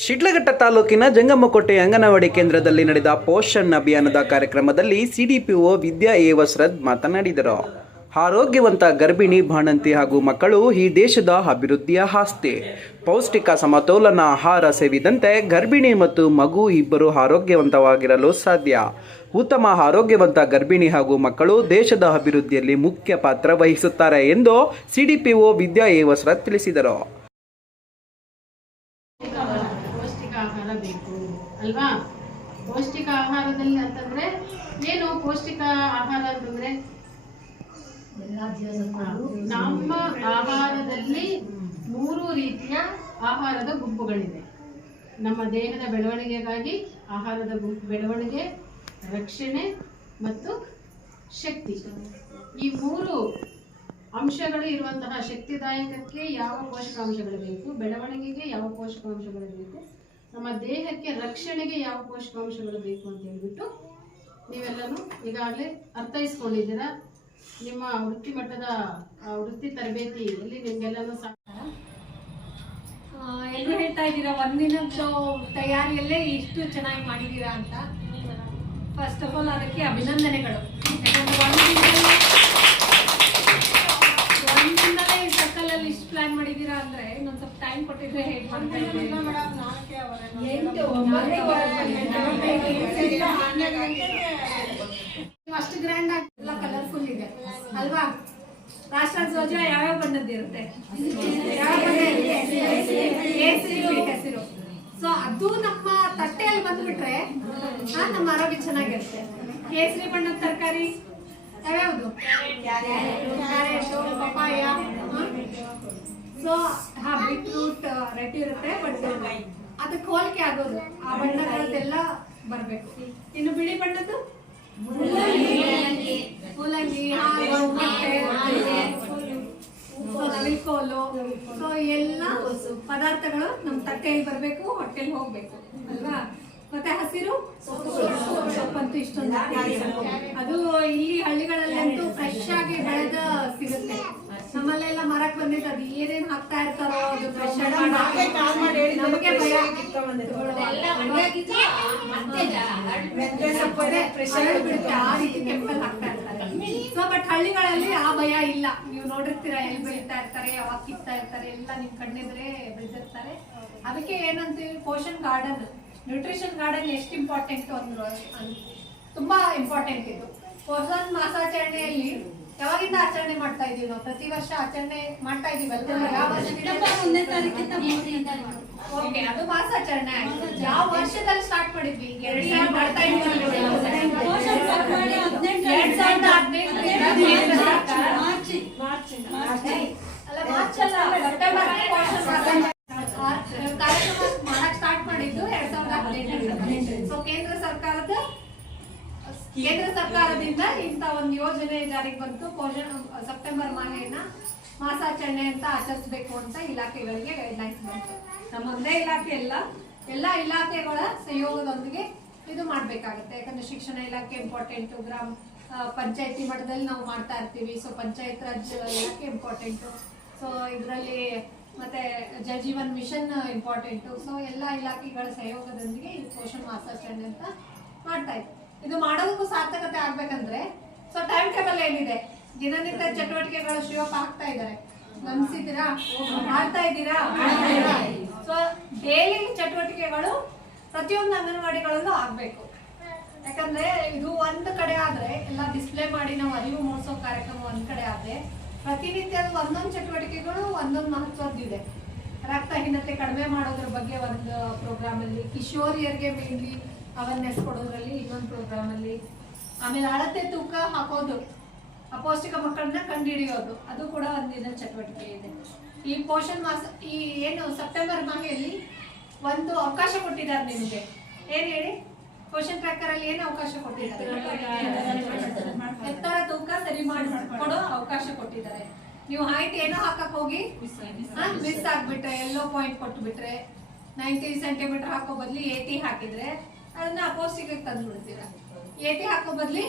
ಶಿಡ್ಲಘಟ್ಟ ತಾಲೂಕಿನ ಜಂಗಮ್ಮಕೋಟೆ ಅಂಗನವಾಡಿ ಕೇಂದ್ರದಲ್ಲಿ ನಡೆದ ಪೋಷಣ್ ಅಭಿಯಾನದ ಕಾರ್ಯಕ್ರಮದಲ್ಲಿ ಸಿಡಿಪಿಒ ವಿದ್ಯಾ ಎ ವಸ್ರದ್ ಮಾತನಾಡಿದರು. ಆರೋಗ್ಯವಂತ ಗರ್ಭಿಣಿ, ಬಾಣಂತಿ ಹಾಗೂ ಮಕ್ಕಳು ಈ ದೇಶದ ಅಭಿವೃದ್ಧಿಯ ಆಸ್ತಿ. ಪೌಷ್ಟಿಕ ಸಮತೋಲನ, ಆಹಾರ ಸೇರಿದಂತೆ ಗರ್ಭಿಣಿ ಮತ್ತು ಮಗು ಇಬ್ಬರು ಆರೋಗ್ಯವಂತವಾಗಿರಲು ಸಾಧ್ಯ. ಉತ್ತಮ ಆರೋಗ್ಯವಂತ ಗರ್ಭಿಣಿ ಹಾಗೂ ಮಕ್ಕಳು ದೇಶದ ಅಭಿವೃದ್ಧಿಯಲ್ಲಿ ಮುಖ್ಯ ಪಾತ್ರ ವಹಿಸುತ್ತಾರೆ ಎಂದು ಸಿಡಿಪಿಒ ವಿದ್ಯಾ ಎ ವಸ್ರದ್ ತಿಳಿಸಿದರು. ಪೌಷ್ಟಿಕ ಆಹಾರ ಬೇಕು ಅಲ್ವಾ ಪೌಷ್ಟಿಕ ಆಹಾರದಲ್ಲಿ ಅಂತಂದ್ರೆ? ಏನು ಪೌಷ್ಟಿಕ ಆಹಾರ ಅಂತಂದ್ರೆ ನಮ್ಮ ಆಹಾರದಲ್ಲಿ ಮೂರು ರೀತಿಯ ಆಹಾರದ ಗುಂಪುಗಳಿವೆ. ನಮ್ಮ ದೇಹದ ಬೆಳವಣಿಗೆಗಾಗಿ ಆಹಾರದ ಗುಂಪು ಬೆಳವಣಿಗೆ ರಕ್ಷಣೆ ಮತ್ತು ಶಕ್ತಿ. ಈ ಮೂರು ಅಂಶಗಳು ಇರುವಂತಹ ಶಕ್ತಿದಾಯಕಕ್ಕೆ ಯಾವ ಪೋಷಕಾಂಶಗಳು ಬೇಕು, ಬೆಳವಣಿಗೆಗೆ ಯಾವ ಪೋಷಕಾಂಶಗಳು ಬೇಕು, ನಮ್ಮ ದೇಹಕ್ಕೆ ರಕ್ಷಣೆಗೆ ಯಾವ ಪೋಷಕಾಂಶಗಳು ಬೇಕು ಅಂತ ಹೇಳ್ಬಿಟ್ಟು ನೀವೆಲ್ಲರೂ ಈಗಾಗಲೇ ಅರ್ಥೈಸ್ಕೊಂಡಿದ್ದೀರಾ? ನಿಮ್ಮ ವೃತ್ತಿಮಟ್ಟದ ವೃತ್ತಿ ತರಬೇತಿಯಲ್ಲಿ ನಿಮ್ಗೆಲ್ಲನೂ ಸಾಕಾರ ಎಲ್ಲರೂ ಹೇಳ್ತಾ ಇದ್ದೀರಾ ಒಂದಿನದ್ದು ತಯಾರಿಯಲ್ಲೇ ಇಷ್ಟು ಚೆನ್ನಾಗಿ ಮಾಡಿದ್ದೀರಾ ಅಂತ? ಫಸ್ಟ್ ಆಫ್ ಆಲ್ ಅದಕ್ಕೆ ಅಭಿನಂದನೆಗಳು. ಇಷ್ಟು ಪ್ಲಾನ್ ಮಾಡಿದೀರಾ ಅಂದ್ರೆ ಇನ್ನೊಂದ್ ಸ್ವಲ್ಪ ಟೈಮ್ ಕೊಟ್ಟಿದ್ರೆ ಹೇಗೆ ಮಾಡ್ತಾ ಇದ್ದೀರಿ? ಅಷ್ಟು ಗ್ರ್ಯಾಂಡ್ ಆಗಿ ಎಲ್ಲ ಕಲರ್ಫುಲ್ ಇದೆ. ಅಲ್ವಾ? ರಾಷ್ಟ್ರ ಧ್ವಜ ಯಾವ್ಯಾವ ಬಣ್ಣದ್ದಿರುತ್ತೆ ಯಾವ ಬಣ್ಣ ಇರುತ್ತೆ? ಕೇಸರಿ ಹಸಿರು ಸೊ ಅದು ನಮ್ಮ ತಟ್ಟೆಯಲ್ಲಿ ಬಂದ್ಬಿಟ್ರೆ ಆ, ನಮ್ಮ ಆರೋಗ್ಯ ಚೆನ್ನಾಗಿರುತ್ತೆ. ಕೇಸರಿ ಬಣ್ಣದ ತರಕಾರಿ ಯಾವ್ಯಾವುದು ಕ್ಯಾರೆಟು ಪಪ್ಪಾಯ ಸೊ ಹಾ ಬೀಟ್ರೂಟ್ ರೆಡ್ ಇರುತ್ತೆ ಬಟ್ ಅದಕ್ಕೆ ಹೋಲಿಕೆ ಆಗೋದು. ಆ ಬಣ್ಣಗಳದೆಲ್ಲ ಬರಬೇಕು. ಇನ್ನು ಬಿಳಿ ಬಣ್ಣದ್ದು? ಮೂಲಂಗಿ ನವಿಲ್ಕೋಲು ಸೊ ಎಲ್ಲ ಪದಾರ್ಥಗಳು ನಮ್ಮ ತಟ್ಟೆಯಲ್ಲಿ ಬರಬೇಕು, ಹೊಟ್ಟೆಲಿ ಹೋಗ್ಬೇಕು, ಅಲ್ವಾ? ಮತ್ತೆ ಹಸಿರು? ಸೊಪ್ಪಂತೂ ಇಷ್ಟೊಂದು ಅದು ಇಲ್ಲಿ ಹಳ್ಳಿಗಳಲ್ಲಂತೂ ಫ್ರೆಶ್ ಆಗಿ ಬೆಳೆದ ಸಿಗುತ್ತೆ. ನಮ್ಮಲ್ಲೆಲ್ಲ ಮರಕ್ ಬಂದಿತ್ತು ಅದು ಏನೇನ್ ಹಾಕ್ತಾ ಇರ್ತಾರೋ ಅದು ಫ್ರೆಶ್ ನಮಗೆ ಭಯ. ಬಿಡುತ್ತೆ ಆ ರೀತಿ ಕೆಮಿಕಲ್ ಹಾಕ್ತಾ ಇರ್ತಾರೆ. ಸೊ ಬಟ್ ಹಳ್ಳಿಗಳಲ್ಲಿ ಆ ಭಯ ಇಲ್ಲ. ನೀವು ನೋಡಿರ್ತೀರಾ ಎಲ್ಲಿ ಬೆಳೀತಾ ಇರ್ತಾರೆ ಯಾವಾಗ ಕಿತ್ತಾ ಇರ್ತಾರೆ ಎಲ್ಲ ನಿಮ್ ಕಣ್ಣೆದ್ರೆ ಬೆಳೆದಿರ್ತಾರೆ. ಅದಕ್ಕೆ ಏನಂತೀವಿ? ಪೋಷನ್ ಗಾರ್ಡನ್ ನ್ಯೂಟ್ರಿಷನ್ ಗಾರ್ಡನ್ ಎಷ್ಟು ಇಂಪಾರ್ಟೆಂಟ್ ಅಂದ್ರು ತುಂಬಾ ಇಂಪಾರ್ಟೆಂಟ್ ಇದು. ಪೋಷನ್ ಮಾಸಾಚರಣೆಯಲ್ಲಿ ಯಾವಾಗಿಂದ ಆಚರಣೆ ಮಾಡ್ತಾ ಇದೀವಿ ನಾವು? ಪ್ರತಿ ವರ್ಷ ಆಚರಣೆ ಮಾಡ್ತಾ ಇದೀವಿ ಯಾವ ವರ್ಷದಿಂದ ಓಕೆ ಅದು ಮಾಸಾಚರಣೆ ಆಯ್ತು. ಯಾವ ವರ್ಷದಲ್ಲಿ ಸ್ಟಾರ್ಟ್ ಮಾಡಿದ್ವಿ? ಎರಡ್ ಸಾವಿರದ ಮಾಡ್ತಾ ಇದೀವಿ ಎರಡ್ ಸಾವಿರದ ಹದಿನೆಂಟರಿಂದ ಕೇಂದ್ರ ಸರ್ಕಾರ ಅಲ್ಲ ಮಾರ್ಚ್ ಅಲ್ಲ ಸೆಪ್ಟೆಂಬರ್ಗೆ ಪೋಷಣ್ ಮಾಸಾಚರಣೆ ಆ ಕಾರ್ಯಕ್ರಮ ಮಾಡಕ್ ಸ್ಟಾರ್ಟ್ ಮಾಡಿದ್ದು ಎರಡ್ ಸಾವಿರದ ಹದಿನೆಂಟರಿಂದ ಸೊ ಕೇಂದ್ರ ಸರ್ಕಾರದ ಕೇಂದ್ರ ಸರ್ಕಾರದಿಂದ ಇಂತ ಒಂದು ಯೋಜನೆ ಜಾರಿಗೆ ಬಂತು. ಪೋಷಣ ಸೆಪ್ಟೆಂಬರ್ ಮಾಹೆಯನ್ನ ಮಾಸಾಚರಣೆ ಅಂತ ಆಚರಿಸಬೇಕು ಅಂತ ಇಲಾಖೆಗಳಿಗೆ ಗೈಡ್ಲೈನ್ಸ್ ಬಂತು. ನಮ್ಮ ಒಂದೇ ಇಲಾಖೆ ಎಲ್ಲ ಎಲ್ಲ ಇಲಾಖೆಗಳ ಸಹಯೋಗದೊಂದಿಗೆ ಇದು ಮಾಡಬೇಕಾಗುತ್ತೆ. ಯಾಕಂದ್ರೆ ಶಿಕ್ಷಣ ಇಲಾಖೆ ಇಂಪಾರ್ಟೆಂಟ್ ಗ್ರಾಮ ಪಂಚಾಯತಿ ಮಟ್ಟದಲ್ಲಿ ನಾವು ಮಾಡ್ತಾ ಇರ್ತೀವಿ. ಸೊ ಪಂಚಾಯತ್ ರಾಜ್ ಇಲಾಖೆ ಇಂಪಾರ್ಟೆಂಟ್ ಸೊ ಇದರಲ್ಲಿ ಮತ್ತೆ Jal Jeevan mission important so ಎಲ್ಲ ಇಲಾಖೆಗಳ ಸಹಯೋಗದೊಂದಿಗೆ ಈ ಪೋಷಣ್ ಮಾಸಾಚರಣೆ ಅಂತ ಮಾಡ್ತಾ ಇದ್ವಿ. ಇದು ಮಾಡೋದಕ್ಕೂ ಸಾರ್ಥಕತೆ ಆಗ್ಬೇಕಂದ್ರೆ ಸೊ ಟೈಮ್ ಟೇಬಲ್ ಏನಿದೆ? ದಿನನಿತ್ಯ ಚಟುವಟಿಕೆಗಳು ಶಿವಪ್ಪ ಆಗ್ತಾ ಇದ್ದಾರೆ. ನಮ್ಸಿದ್ದೀರಾ ಮಾಡ್ತಾ ಇದ್ದೀರಾ? ಸೊ ಡೈಲಿ ಚಟುವಟಿಕೆಗಳು ಪ್ರತಿಯೊಂದು ಅಂಗನವಾಡಿಗಳಲ್ಲೂ ಆಗ್ಬೇಕು. ಯಾಕಂದ್ರೆ ಇದು ಒಂದ್ ಕಡೆ ಆದ್ರೆ, ಎಲ್ಲ ಡಿಸ್ಪ್ಲೇ ಮಾಡಿ ನಾವು ಅರಿವು ಮೂಡಿಸೋ ಕಾರ್ಯಕ್ರಮ ಒಂದ್ ಕಡೆ ಆದ್ರೆ ಪ್ರತಿನಿತ್ಯದ ಒಂದೊಂದು ಚಟುವಟಿಕೆಗಳು ಒಂದೊಂದು ಮಹತ್ವದ್ದಿದೆ ರಕ್ತಹೀನತೆ ಕಡಿಮೆ ಮಾಡೋದ್ರ ಬಗ್ಗೆ ಒಂದು ಪ್ರೋಗ್ರಾಮ್ ಅಲ್ಲಿ, ಕಿಶೋರಿಯರಿಗೆ ಮೇನ್ಲಿ ಅವೇರ್ನೆಸ್ ಕೊಡೋದ್ರಲ್ಲಿ ಇನ್ನೊಂದು ಪ್ರೋಗ್ರಾಮ್ ಅಲ್ಲಿ. ಆಮೇಲೆ ಅಳತೆ ತೂಕ ಹಾಕೋದು. ಅಪೌಷ್ಟಿಕ ಮಕ್ಕಳನ್ನ ಕಂಡುಹಿಡಿಯೋದು. ಅದು ಕೂಡ ಒಂದಿನ ಚಟುವಟಿಕೆ ಇದೆ. ಈ ಪೋಷಣ್ ಮಾಸ, ಈ ಏನು ಸೆಪ್ಟೆಂಬರ್ ಮಾಹೆಯಲ್ಲಿ ಒಂದು ಅವಕಾಶ ಕೊಟ್ಟಿದ್ದಾರೆ ನಿಮಗೆ. ಏನ್ ಹೇಳಿ? ಕ್ವಶನ್ ಟ್ರ್ಯಾಕರ್ ಅಲ್ಲಿ ಏನು ಅವಕಾಶ ಕೊಟ್ಟಿದ್ದಾರೆ? ಎತ್ತರ ತೂಕ ಸರಿ ಮಾಡಿ ಕೊಡೋ ಅವಕಾಶ ಕೊಟ್ಟಿದ್ದಾರೆ. ನೀವು ಹೈಟ್ ಏನೋ ಹಾಕಕ್ ಹೋಗಿ ಮಿಸ್ ಆಗ್ಬಿಟ್ರೆ ಎಲ್ಲೋ ಪಾಯಿಂಟ್ ಕೊಟ್ಟು ಬಿಟ್ರೆ ನೈಂಟಿ ಸೆಂಟಿಮೀಟರ್ ಹಾಕೋ ಬದ್ಲಿ ಏಟಿ ಹಾಕಿದ್ರೆ ಅದನ್ನ ಅಪೌಷ್ಟಿಕಕ್ಕೆ ತಂದು ಬಿಡ್ತೀರಾ ಏಟಿ ಹಾಕೋ ಬದ್ಲಿ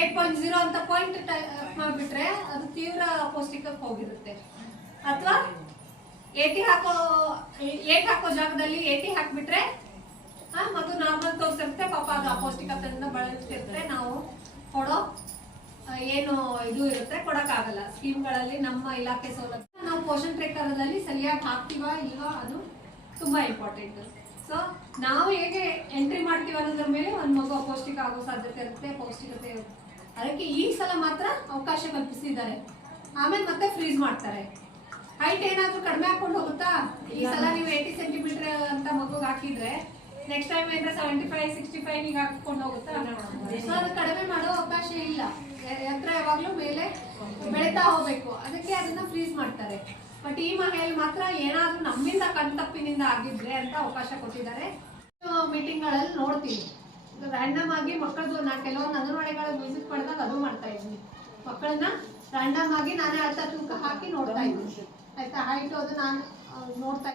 ಏಟ್ ಪಾಯಿಂಟ್ ಜೀರೋ ಅಂತ ಪಾಯಿಂಟ್ ಮಾಡಿಬಿಟ್ರೆ ಅದು ತೀವ್ರ ಅಪೌಷ್ಟಿಕಕ್ಕೆ ಹೋಗಿರುತ್ತೆ. ಅಥವಾ ಏಟಿ ಹಾಕೋ ಏಟ್ ಹಾಕೋ ಜಾಗದಲ್ಲಿ ಏಟಿ ಹಾಕ್ಬಿಟ್ರೆ ಮತ್ತು ನಾರ್ಮಲ್ ತೋರಿಸಿರುತ್ತೆ, ಪಾಪ ಅದು ಅಪೌಷ್ಟಿಕತೆಯಿಂದ ಬಳಸ್ತಿರ್ತಾರೆ ನಾವು ಕೊಡೋ ಏನು ಇದು ಇರುತ್ತೆ, ಕೊಡಕ್ಕಾಗಲ್ಲ. ಸ್ಕೀಮ್ಗಳಲ್ಲಿ ನಮ್ಮ ಇಲಾಖೆ ಸೌಲಭ್ಯ, ನಾವು ಪೋಷಣ್ ಅಲ್ಲಿ ಸರಿಯಾಗಿ ಹಾಕ್ತೀವಾ ಇಲ್ವಾ ಅದು ತುಂಬಾ ಇಂಪಾರ್ಟೆಂಟ್ ಸೊ ನಾವು ಹೇಗೆ ಎಂಟ್ರಿ ಮಾಡ್ತೀವಿ ಅನ್ನೋದ್ರ ಮೇಲೆ ಒಂದು ಮಗು ಅಪೌಷ್ಟಿಕ ಆಗೋ ಸಾಧ್ಯತೆ ಇರುತ್ತೆ, ಪೌಷ್ಟಿಕತೆ ಇರುತ್ತೆ. ಅದಕ್ಕೆ ಈ ಸಲ ಮಾತ್ರ ಅವಕಾಶ ಕಲ್ಪಿಸಿದ್ದಾರೆ. ಆಮೇಲೆ ಮತ್ತೆ ಫ್ರೀಜ್ ಮಾಡ್ತಾರೆ. ಹೈಟ್ ಏನಾದ್ರೂ ಕಡಿಮೆ ಹಾಕೊಂಡು ಹೋಗುತ್ತಾ? ಈ ಸಲ ನೀವು ಏಯ್ಟಿ ಸೆಂಟಿಮೀಟರ್ ಅಂತ ಮಗುಗೆ ಹಾಕಿದ್ರೆ ನೆಕ್ಸ್ಟ್ ಟೈಮ್ ಏನಾದ್ರೆ ಸೆವೆಂಟಿ ಫೈವ್ ಸಿಕ್ಸ್ಟಿ ಫೈವ್ ನೀವು ಹಾಕೊಂಡು ಹೋಗುತ್ತಾ? ಸೊ ಅದು ಕಡಿಮೆ ಮಾಡೋ ಅವಕಾಶ ಇಲ್ಲ. ಎತ್ತರ ಯಾವಾಗ್ಲೂ ಮೇಲೆ ಬೆಳೀತಾ ಹೋಗ್ಬೇಕು. ಅದಕ್ಕೆ ಅದನ್ನ ಫ್ರೀಜ್ ಮಾಡ್ತಾರೆ. ಬಟ್ ಈ ಮನೆಯಲ್ಲಿ ಮಾತ್ರ ಏನಾದ್ರೂ ನಮ್ಮಿಂದ ಕಣ್ತಪ್ಪಿನಿಂದ ಆಗಿದ್ರೆ ಅಂತ ಅವಕಾಶ ಕೊಟ್ಟಿದ್ದಾರೆ. ಮೀಟಿಂಗ್ಗಳಲ್ಲಿ ನೋಡ್ತೀನಿ ರ್ಯಾಂಡಮ್ ಆಗಿ ಮಕ್ಕಳದು ನಾನು ಕೆಲವೊಂದು ಅಂಗನವಾಡಿಗಳ ವಿಸಿಟ್ ಮಾಡಿದಾಗ ಅದು ಮಾಡ್ತಾ ಇದ್ದೀನಿ ಮಕ್ಕಳನ್ನ ರ್ಯಾಂಡಮ್ ಆಗಿ ನಾನೇ ಅರ್ಥ ತೂಕ ಹಾಕಿ ನೋಡ್ತಾ ಇದ್ದೀನಿ ಆಯ್ತಾ? ಹೈಟ್ ಅದು ನಾನು ನೋಡ್ತಾ